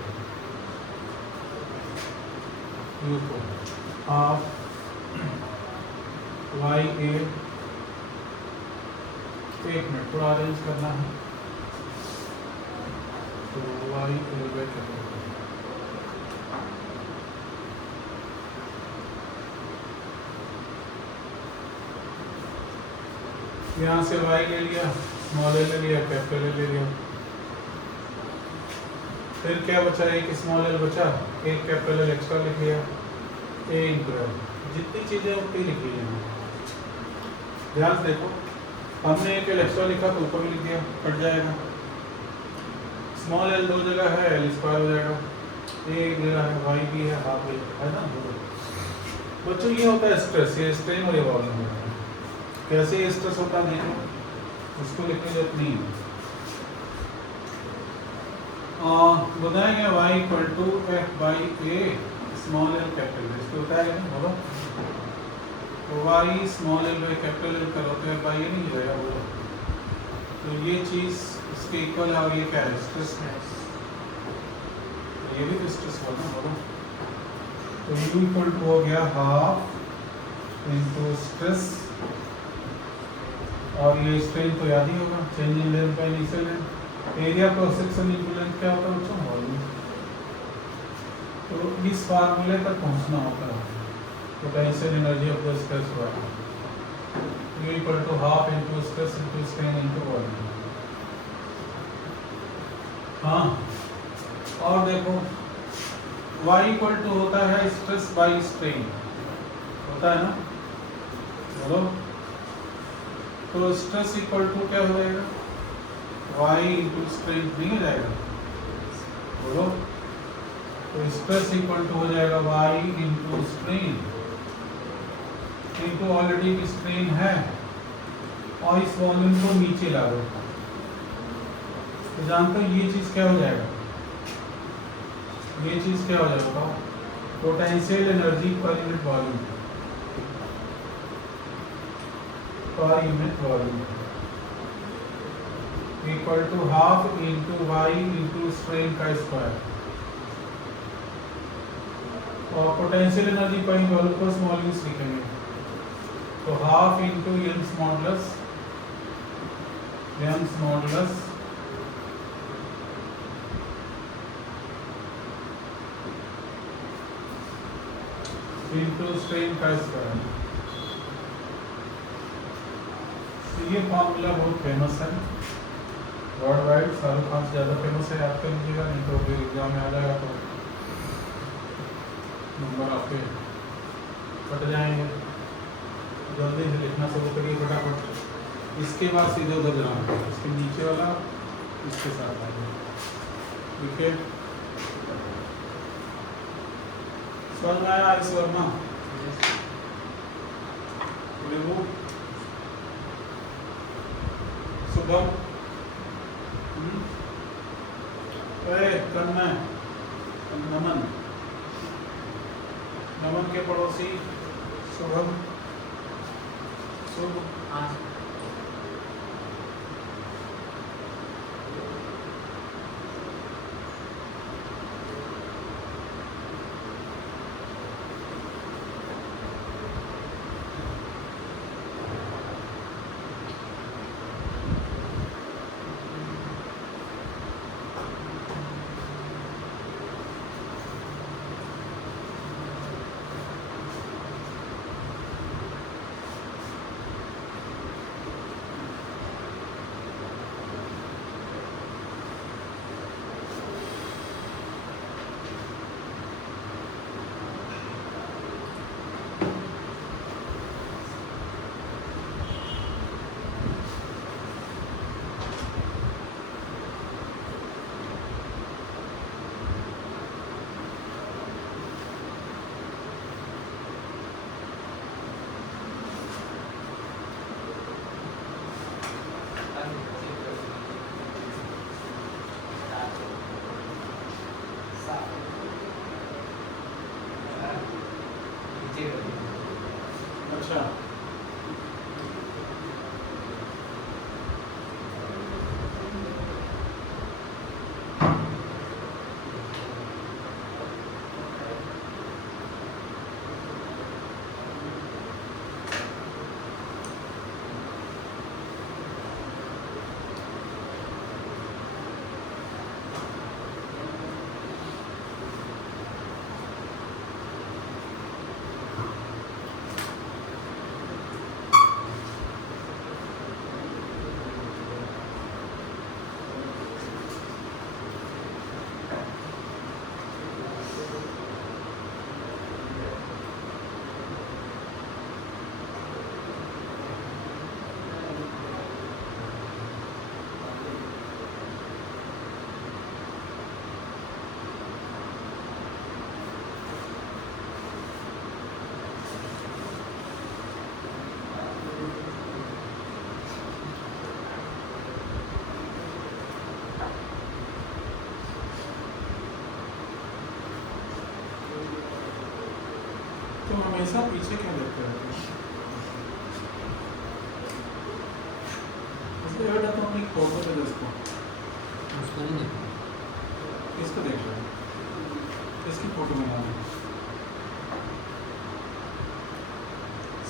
यू को हाफ वाई ए, एक मिनट थोड़ा अरेंज करना है, तो वाई ए बाई कैपिटल यहाँ से y ले लिया, स्मॉल एल ले लिया, कैपिटल एल ले लिया, फिर क्या बचा, एक स्मॉल एल बचा, एक कैपिटल एल एक्स्ट्रा लिख लिया, ए इंटू एल। जितनी चीज़ें उतनी लिख लीजिए। ध्यान से देखो, हमने एक एल एक्स्ट्रा लिखा तो ऊपर भी लिख दिया, कट जाएगा। स्मॉल एल दो जगह है, एल स्क्वायर हो जाएगा, ए एक जगह है, वाई भी है, हाफ है ना। बच्चों ये होता है स्ट्रेस, ये स्ट्रेन और रिवॉल्विंग होता है। कैसे स्ट्रेस होता है देखो, उसको लिखने जरूरत नहीं है। बताएंगे y equal to F by A small L capital L, इसको बताएगा ना, बोलो। तो y small L by capital L करो तो एफ बाई ए नहीं रहेगा, बोलो। तो ये चीज़ इसके इक्वल है, और ये क्या है, स्ट्रेस है। ये भी तो स्ट्रेस होगा ना, बोलो। तो u इक्वल टू हो गया हाफ इंटू स्ट्रेस, और ये स्ट्रेन तो याद ही होगा, change in length by initial length. Area cross section into length क्या होता है बच्चों, वॉल्यूम। तो इस फार्मूले तक पहुंचना होता है, potential energy of the stress वाला, u equal to half into stress into strain into volume. हाँ, और देखो y इक्वल टू होता है स्ट्रेस बाय स्ट्रेन, होता है ना, बोलो। तो स्ट्रेस इक्वल टू क्या हो जाएगा, y इंटू स्ट्रेन नहीं हो जाएगा, बोलो। तो स्ट्रेस इक्वल टू हो जाएगा y into strain, into already strain है, और इस वॉल्यूम को नीचे ला दो। तो जानते हो ये चीज़ क्या हो जाएगा, ये चीज़ क्या हो जाएगा, potential energy per unit volume, per unit volume equal to half into Y into strain का स्क्वायर, और potential energy per unit volume को स्मॉल यूज लिखेंगे। तो half into Young's modulus, Young's modulus into strain का स्क्वायर। ये formula बहुत famous है वर्ल्ड वाइड, शाहरुख खान से ज़्यादा फेमस है, याद कर लीजिएगा, नहीं तो फिर एग्जाम में आ जाएगा तो नंबर आपके कट जाएंगे। जल्दी से लिखना शुरू करिए फटाफट। इसके बाद सीधे उधर जाना है, इसके नीचे वाला इसके साथ आएगा, ठीक है। समझ में आया इस वर्मा, शुभम, कन्नय, नमन, नमन के पड़ोसी शुभम, शुभ, हमेशा पीछे क्यों देखते रहते हो? इसलिए बेटा तुम अपनी फोटो पे देखो। उसको नहीं देखो। किसको देख रहे हो? किसकी फोटो में डाल?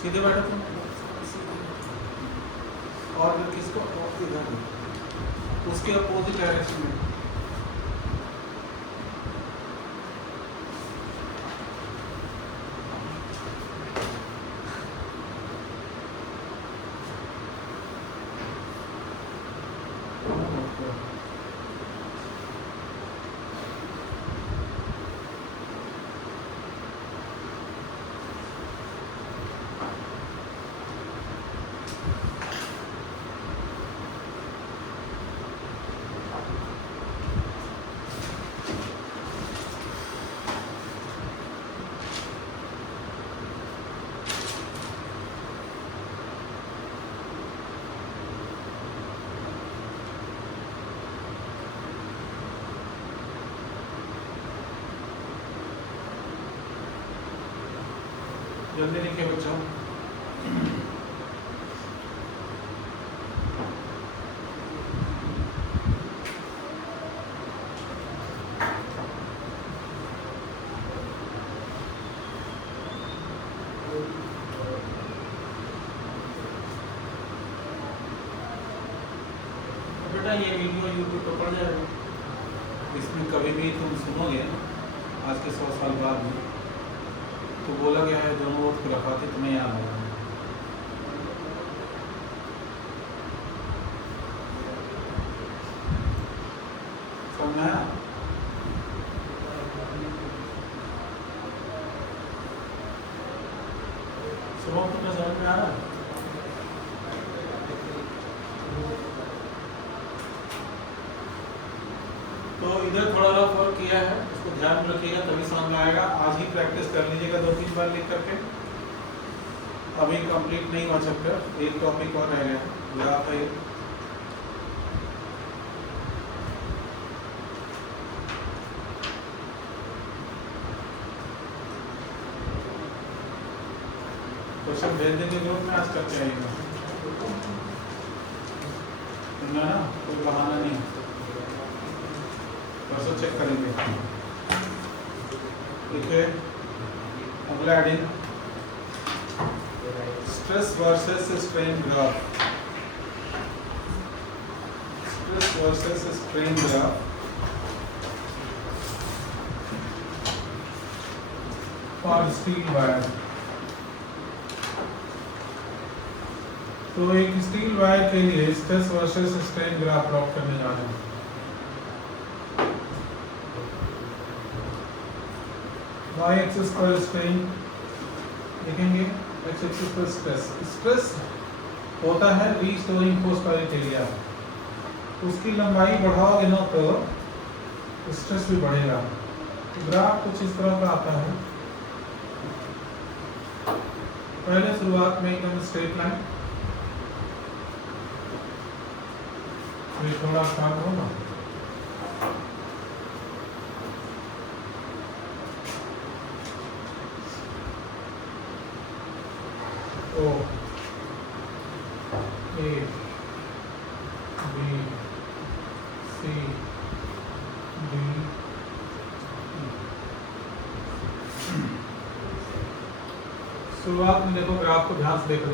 सीधे बैठो तुम। और किसको? और इधर उसके अपोजिट डायरेक्शन में। जल्दी लिखे बच्चों। बेटा ये वीडियो यूट्यूब पर पड़ जाएगा। इसमें कभी भी तुम सुनोगे आज के 100 साल बाद भी तो बोला गया है दोनों वोट को रखा थे तुम्हें याद आएगा। समझ में आया? सुबह तुम्हें समझ में आ रहा है? तो इधर थोड़ा रफ वर्क किया है, इसको ध्यान में रखिएगा तभी समझ में आएगा। आज ही प्रैक्टिस कर लीजिएगा 2-3 बार लिख करके। अभी कंप्लीट नहीं हो सकता, एक टॉपिक और रह गया ग्राफ है। क्वेश्चन भेज देंगे ग्रुप में, आज करके आइएगा ना, कोई बहाना नहीं। परसों चेक करेंगे। देखिए अगला heading stress versus strain graph. Stress versus strain graph for steel wire. तो एक स्टील वायर के लिए stress versus strain graph plot करने जा रहे हैं। y एक्सिस पर स्ट्रेन लिखेंगे, x एक्सिस पर स्ट्रेस। स्ट्रेस होता है रीस्टोरिंग फोर्स पर एरिया। उसकी लंबाई बढ़ाओगे ना तो स्ट्रेस भी बढ़ेगा। ग्राफ कुछ इस तरह का आता है। पहले शुरुआत में एकदम स्ट्रेट लाइन, ये थोड़ा आसान होगा। O A B C D E। शुरुआत में देखो ग्राफ को ध्यान से देख लो।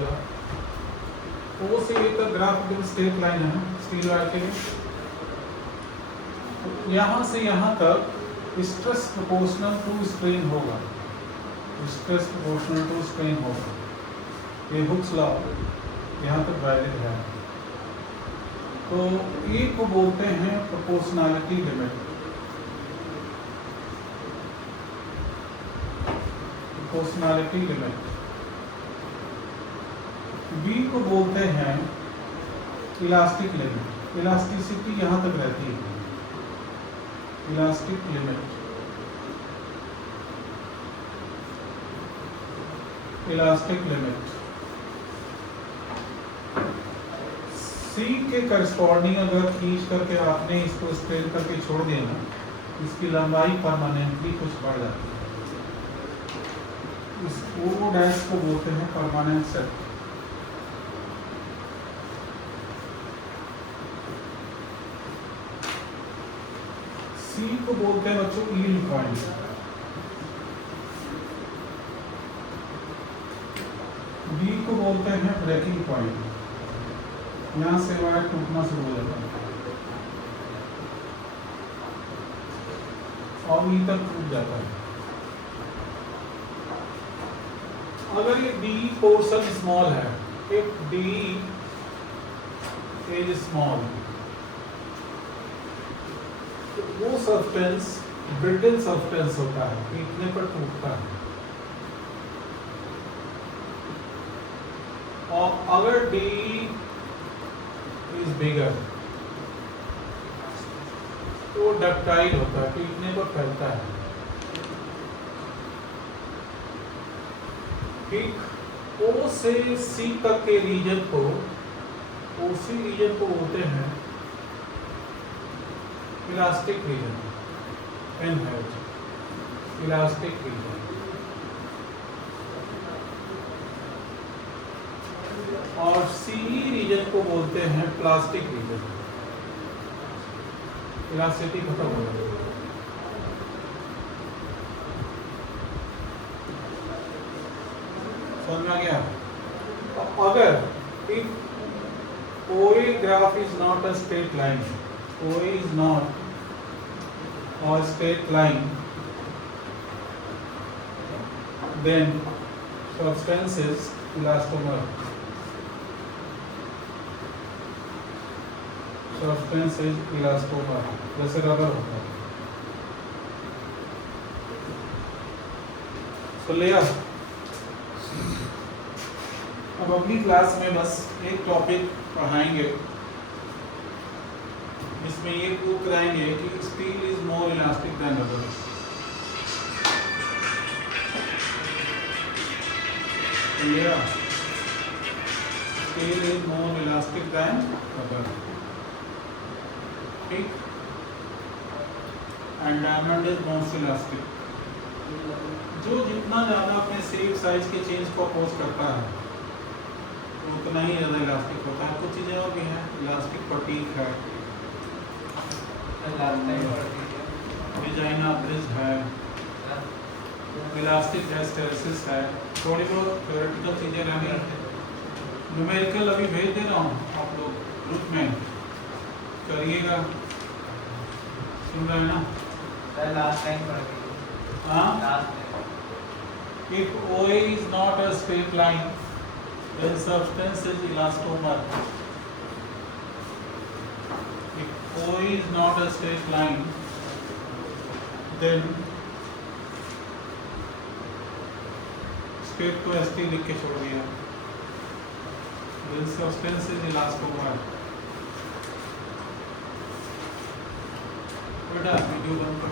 O से A तक ग्राफ एकदम स्ट्रेट लाइन है स्टील वायर के लिए। यहाँ से यहाँ तक स्ट्रेस प्रोपोर्शनल टू स्ट्रेन होगा। स्ट्रेस प्रोपोर्शनल टू स्ट्रेन होगा। ये हुक्स लॉ यहाँ तक वैलिड है। तो ए को बोलते हैं proportionality limit. Proportionality limit. B को बोलते हैं इलास्टिक लिमिट। इलास्टिसिटी यहाँ तक रहती है, elastic limit. Elastic limit. C के करस्पॉन्डिंग अगर खींच करके आपने इसको स्ट्रेन करके छोड़ दिया ना, इसकी लंबाई परमानेंटली कुछ बढ़ जाती है। इस O डैश को बोलते हैं परमानेंट सेट। C को बोलते हैं बच्चों यील्ड पॉइंट। B को बोलते हैं ब्रेकिंग पॉइंट। यहाँ से वायर टूटना शुरू हो जाता है और E तक टूट जाता है। अगर ये D पोर्शन स्मॉल है, if D is small, तो वो सब्सटेंस ब्रिटल सब्सटेंस होता है, पीटने पर टूटता है। और अगर D is bigger, तो वो डक्टाइल होता है, पीटने पर फैलता है। ठीक, O से C तक के रीजन को, OC रीजन को बोलते हैं इलास्टिक रीजन, इलास्टिक रीजन। और CE रीजन को बोलते हैं प्लास्टिक रीजन। इलास्टिसिटी खत्म हो जाती है। समझ में आ गया? अगर if OA graph is not a straight line, OA is not a straight line, then substance is elastomer. Substance is elastomer, जैसे रबर होता है। So लिया। अब अगली क्लास में बस एक टॉपिक पढ़ाएंगे, इसमें ये प्रूव कराएंगे कि steel is more elastic than rubber. लिया, steel is more elastic than rubber. ठीक, and diamond is most elastic. जो जितना ज़्यादा अपने सेफ साइज के चेंज को अपोज करता है उतना ही ज़्यादा इलास्टिक होता है। कुछ चीज़ें और भी हैं, इलास्टिक फटीक है, डिजाइना ब्रिज है, इलास्टिक हिस्टेरेसिस है। थोड़ी बहुत थ्योरेटिकल चीज़ें रहनी। न्यूमेरिकल अभी भेज दे रहा हूँ, आप लोग ग्रुप में करिएगा। सुन रहे हैं ना? लास्ट टाइम पढ़ गए। हाँ, if OA is not a straight line, then substance is elastomer. If OA is not a straight line, then straight को ST लिख के छोड़ दिया, then substance is elastomer. बेटा वीडियो बंद कर।